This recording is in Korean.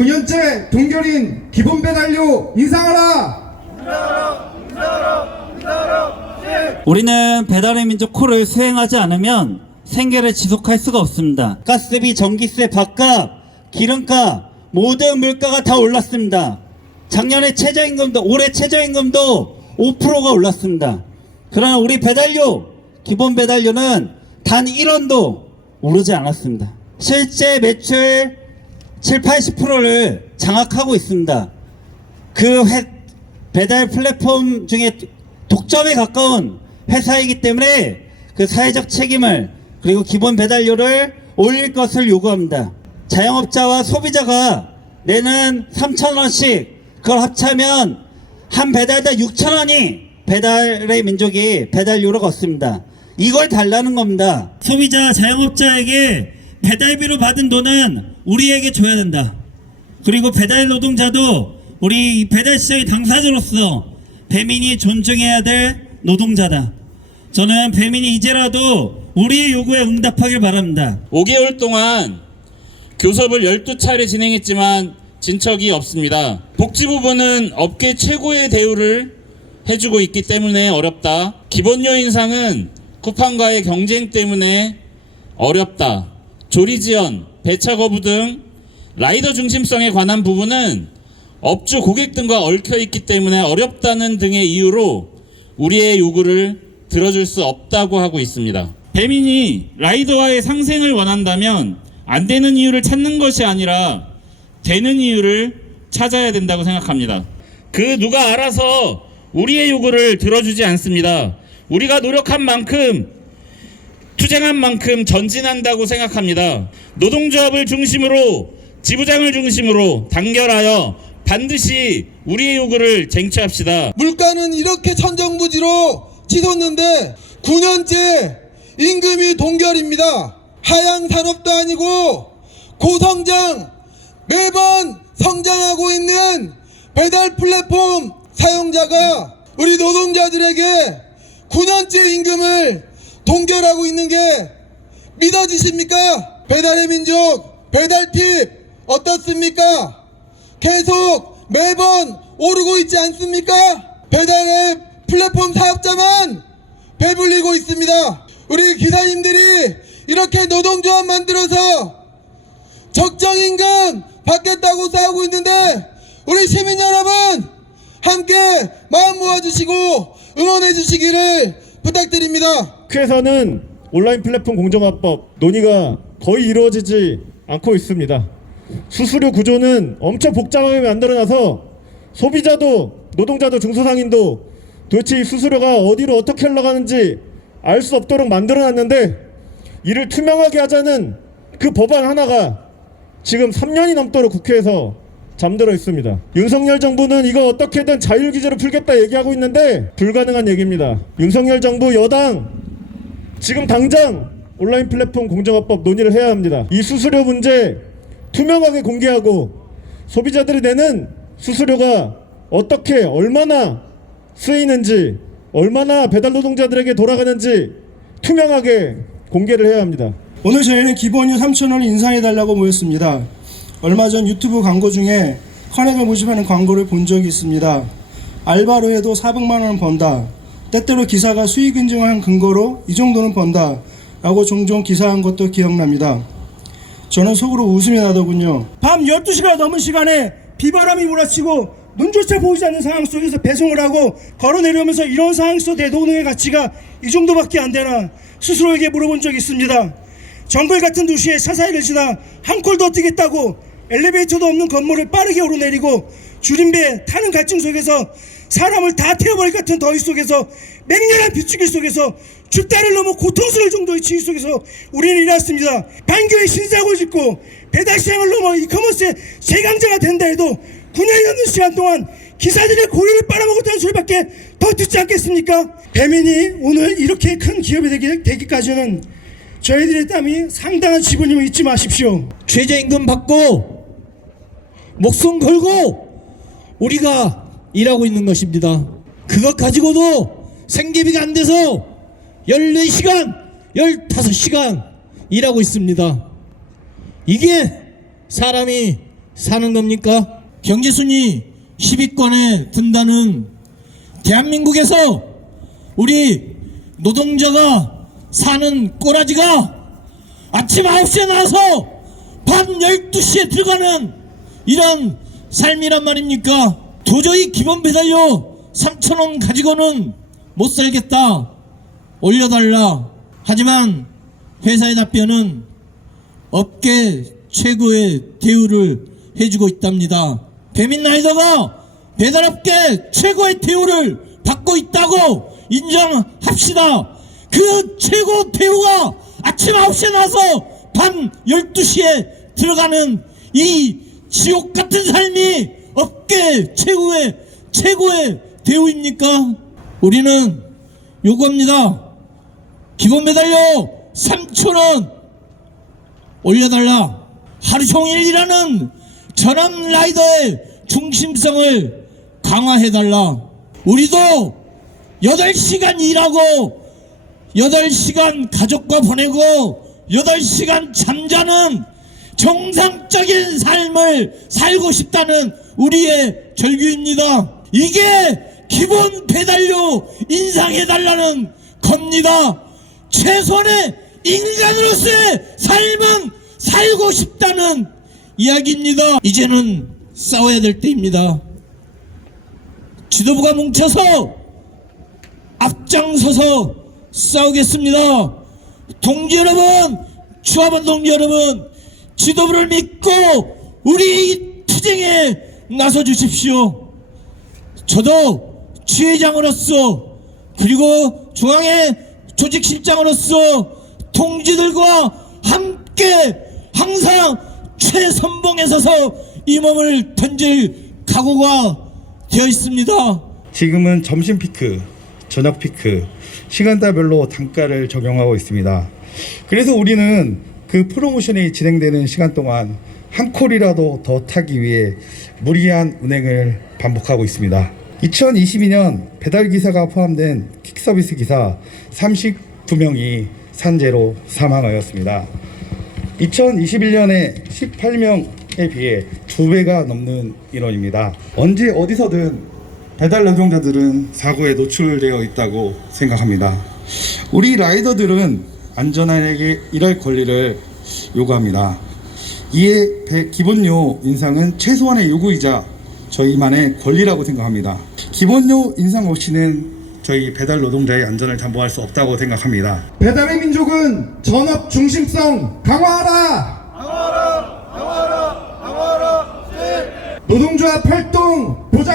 9년째 동결인 기본 배달료 인상하라! 우리는 배달의 민족 콜을 수행하지 않으면 생계를 지속할 수가 없습니다. 가스비, 전기세, 밥값, 기름값, 모든 물가가 다 올랐습니다. 작년에 최저임금도, 올해 최저임금도 5%가 올랐습니다. 그러나 우리 배달료, 기본 배달료는 단 1원도 오르지 않았습니다. 실제 매출 70-80%를 장악하고 있습니다. 그 배달 플랫폼 중에 독점에 가까운 회사이기 때문에 그 사회적 책임을, 그리고 기본 배달료를 올릴 것을 요구합니다. 자영업자와 소비자가 내는 3,000원씩, 그걸 합치면 한 배달당 6,000원이 배달의 민족이 배달료로 걷습니다. 이걸 달라는 겁니다. 소비자, 자영업자에게 배달비로 받은 돈은 우리에게 줘야 된다. 그리고 배달 노동자도 우리 배달 시장의 당사자로서 배민이 존중해야 될 노동자다. 저는 배민이 이제라도 우리의 요구에 응답하길 바랍니다. 5개월 동안 교섭을 12차례 진행했지만 진척이 없습니다. 복지부는 업계 최고의 대우를 해주고 있기 때문에 어렵다. 기본료 인상은 쿠팡과의 경쟁 때문에 어렵다. 조리지연, 배차 거부 등 라이더 중심성에 관한 부분은 업주 고객 등과 얽혀있기 때문에 어렵다는 등의 이유로 우리의 요구를 들어줄 수 없다고 하고 있습니다. 배민이 라이더와의 상생을 원한다면 안 되는 이유를 찾는 것이 아니라 되는 이유를 찾아야 된다고 생각합니다. 그 누가 알아서 우리의 요구를 들어주지 않습니다. 우리가 노력한 만큼, 투쟁한 만큼 전진한다고 생각합니다. 노동조합을 중심으로, 지부장을 중심으로 단결하여 반드시 우리의 요구를 쟁취합시다. 물가는 이렇게 천정부지로 치솟는데 9년째 임금이 동결입니다. 하향 산업도 아니고 고성장, 매번 성장하고 있는 배달 플랫폼 사용자가 우리 노동자들에게 9년째 임금을 동결하고 있는 게 믿어지십니까? 배달의 민족 배달팁 어떻습니까? 계속 매번 오르고 있지 않습니까? 배달의 플랫폼 사업자만 배불리고 있습니다. 우리 기사님들이 이렇게 노동조합 만들어서 적정임금 받겠다고 싸우고 있는데 우리 시민 여러분 함께 마음 모아주시고 응원해 주시기를 부탁드립니다. 국회에서는 온라인 플랫폼 공정화법 논의가 거의 이루어지지 않고 있습니다. 수수료 구조는 엄청 복잡하게 만들어놔서 소비자도 노동자도 중소상인도 도대체 이 수수료가 어디로 어떻게 흘러가는지 알 수 없도록 만들어놨는데, 이를 투명하게 하자는 그 법안 하나가 지금 3년이 넘도록 국회에서 잠들어 있습니다. 윤석열 정부는 이거 어떻게든 자율규제로 풀겠다 얘기하고 있는데 불가능한 얘기입니다. 윤석열 정부 여당 지금 당장 온라인 플랫폼 공정화법 논의를 해야 합니다. 이 수수료 문제 투명하게 공개하고 소비자들이 내는 수수료가 어떻게 얼마나 쓰이는지, 얼마나 배달 노동자들에게 돌아가는지 투명하게 공개를 해야 합니다. 오늘 저희는 기본료 3,000원을 인상해달라고 모였습니다. 얼마 전 유튜브 광고 중에 커넥을 모집하는 광고를 본 적이 있습니다. 알바로 해도 400만 원 번다. 때때로 기사가 수익 인증한 근거로 이 정도는 번다 라고 종종 기사한 것도 기억납니다. 저는 속으로 웃음이 나더군요. 밤 12시가 넘은 시간에 비바람이 몰아치고 눈조차 보이지 않는 상황 속에서 배송을 하고 걸어 내려오면서 이런 상황 속 내 노동의 가치가 이 정도밖에 안 되나 스스로에게 물어본 적이 있습니다. 정글 같은 도시에 사사이를 지나 한 콜도 더 뛰겠다고 엘리베이터도 없는 건물을 빠르게 오르내리고 줄임배 타는 갈증 속에서 사람을 다 태워버릴 같은 더위 속에서 맹렬한 비추기 속에서 죽다를 넘어 고통스러울 정도의 지위 속에서 우리는 일어났습니다. 반교의 신작을 짓고 배달시장을 넘어 이커머스의 최강자가 된다 해도 9년이 넘는 시간 동안 기사들의 고기를 빨아먹었다는 소리밖에 더 듣지 않겠습니까? 배민이 오늘 이렇게 큰 기업이 되기까지는 저희들의 땀이 상당한 지분임을 잊지 마십시오. 최저임금 받고 목숨 걸고 우리가 일하고 있는 것입니다. 그것 가지고도 생계비가 안 돼서 14시간, 15시간 일하고 있습니다. 이게 사람이 사는 겁니까? 경제순위 10위권에 든다는 대한민국에서 우리 노동자가 사는 꼬라지가 아침 9시에 나와서 밤 12시에 들어가는 이런 삶이란 말입니까? 도저히 기본 배달료 3,000원 가지고는 못 살겠다. 올려달라. 하지만 회사의 답변은 업계 최고의 대우를 해주고 있답니다. 배민라이더가 배달업계 최고의 대우를 받고 있다고 인정합시다. 그 최고 대우가 아침 9시에 나서 밤 12시에 들어가는 이 지옥 같은 삶이 업계 최고의 대우입니까? 우리는 요구합니다. 기본 배달료 3,000원 올려달라. 하루 종일 일하는 전업 라이더의 중심성을 강화해달라. 우리도 8시간 일하고 8시간 가족과 보내고 8시간 잠자는 정상적인 삶을 살고 싶다는 우리의 절규입니다. 이게 기본 배달료 인상해달라는 겁니다. 최소한의 인간으로서의 삶은 살고 싶다는 이야기입니다. 이제는 싸워야 될 때입니다. 지도부가 뭉쳐서 앞장서서 싸우겠습니다. 동지 여러분, 추합원 동지 여러분, 지도부를 믿고 우리 이 투쟁에 나서 주십시오. 저도 지회장으로서 그리고 중앙의 조직실장으로서 동지들과 함께 항상 최선봉에 서서 이 몸을 던질 각오가 되어 있습니다. 지금은 점심 피크, 저녁 피크, 시간대별로 단가를 적용하고 있습니다. 그래서 우리는 그 프로모션이 진행되는 시간 동안 한 콜이라도 더 타기 위해 무리한 운행을 반복하고 있습니다. 2022년 배달기사가 포함된 퀵서비스 기사 39명이 산재로 사망하였습니다. 2021년에 18명에 비해 2배가 넘는 인원입니다. 언제 어디서든 배달 노동자들은 사고에 노출되어 있다고 생각합니다. 우리 라이더들은 안전하게 일할 권리를 요구합니다. 이에 기본료 인상은 최소한의 요구이자 저희만의 권리라고 생각합니다. 기본료 인상 없이는 저희 배달 노동자의 안전을 담보할 수 없다고 생각합니다. 배달의 민족은 전업 중심성 강화하라. 노동조합 활동 보장